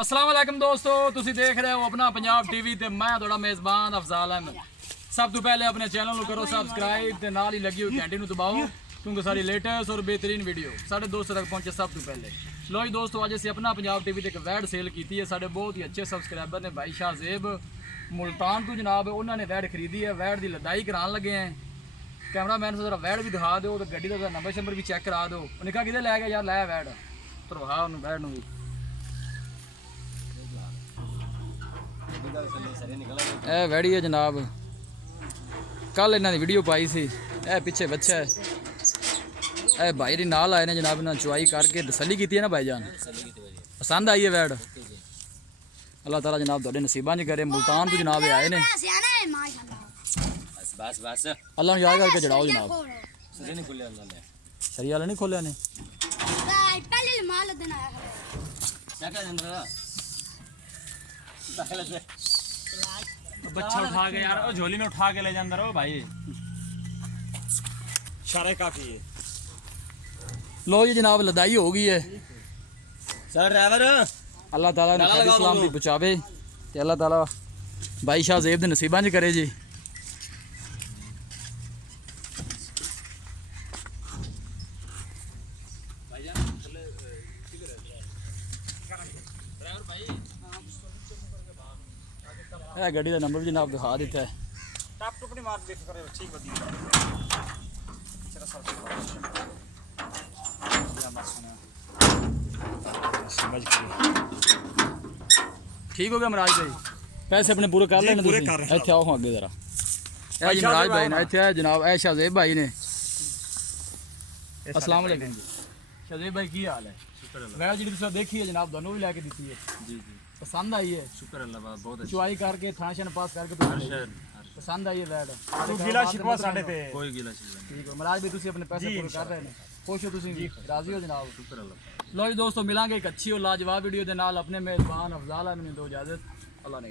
अस्सलाम वालेकुम दोस्तों, तुसी देख रहे हो अपना पंजाब टीवी ते मैं थोड़ा मेज़बान अफजाल अहमद। सब तो पहले अपने चैनल को करो सब्सक्राइब ते नाल ही लगी हुई घंटी नूं दबाओ क्योंकि सारी लेटेस्ट और बेहतरीन वीडियो साढ़े दोस्तों तक पहुंचे सब तो पहले। लो जी दोस्तों, अज असीं अपना पंजाब टीवी ते एक वैड सेल की है। साढ़े बहुत ही अच्छे सबसक्राइबर ने भाई शाहजेब मुल्तान तो जनाब, उन्होंने वैड खरीदी है। वैड की लदाई कराने लगे हैं। कैमरामैन से जरा वैड भी दिखा दो तो गड्डी का नंबर शंबर भी चेक करा दो। उन्हें कहा किधर लै गया यार, लाया वैड तरवा वैड नूं भी ए वैड़ी है जनाब। कल इन्होंने वीडियो पाई सी, ए पिछे बच्चा है ए भाई दी नाल आए ने जनाब। इन्होंने चुआई करके तसल्ली की है ना भाईजान, पसंद आई है वैड। अल्लाह ताला जनाब तुहाडे नसीबां च करे। मुल्तान तो जनाब आए ने, अल्लाह ने याद करके चढ़ाओ जनाब। सरिया वाले नहीं खोलिया ने। बच्चा उठा के यार ओ झोली में उठा के ले जा अंदर। ओ भाई शारे काफी है। लो जी जनाब, लदाई हो गई है। सर ड्राइवर अल्लाह ताला ने खैर सलामती पहुंचावे ते अल्लाह ताला भाई शाहजेब दे नसीबां च करे जी। ए गड्डी का नंबर भी जनाब दिखा दिता है। टप टुप नहीं मार देख करे ठीक बदी चलो सर समझ के ठीक हो गया मराज भाई, पैसे अपने पूरे कर लेने। इत्थे आओ अगे जरा। ए जी मराज भाई ने इत्थे जनाब, ए शाहजेब भाई ने। अस्सलाम वालेकुम जी। शाहजेब भाई की हाल है? वैड जी तुसीं देखी है जनाब, दोनों भी लेके दी है। जी जी पसंद आई है? शुक्र अल्लाह का, बहुत अच्छा। चुआई करके थाना पास करके पसंद आई है वैड। तू गिला शिकवा साडे ते कोई गिला शिकवा ठीक है मराज भाई, तुसीं अपने पैसे पूरे कर रहे हैं, खुश हो तुसीं? राजी हो जनाब? शुक्र अल्लाह। लो जी दोस्तों, मिलांगे एक अच्छी और लाजवाब वीडियो के नाल। अपने मेज़बान अफजाल अहमद ने दो इजाजत। अल्लाह ने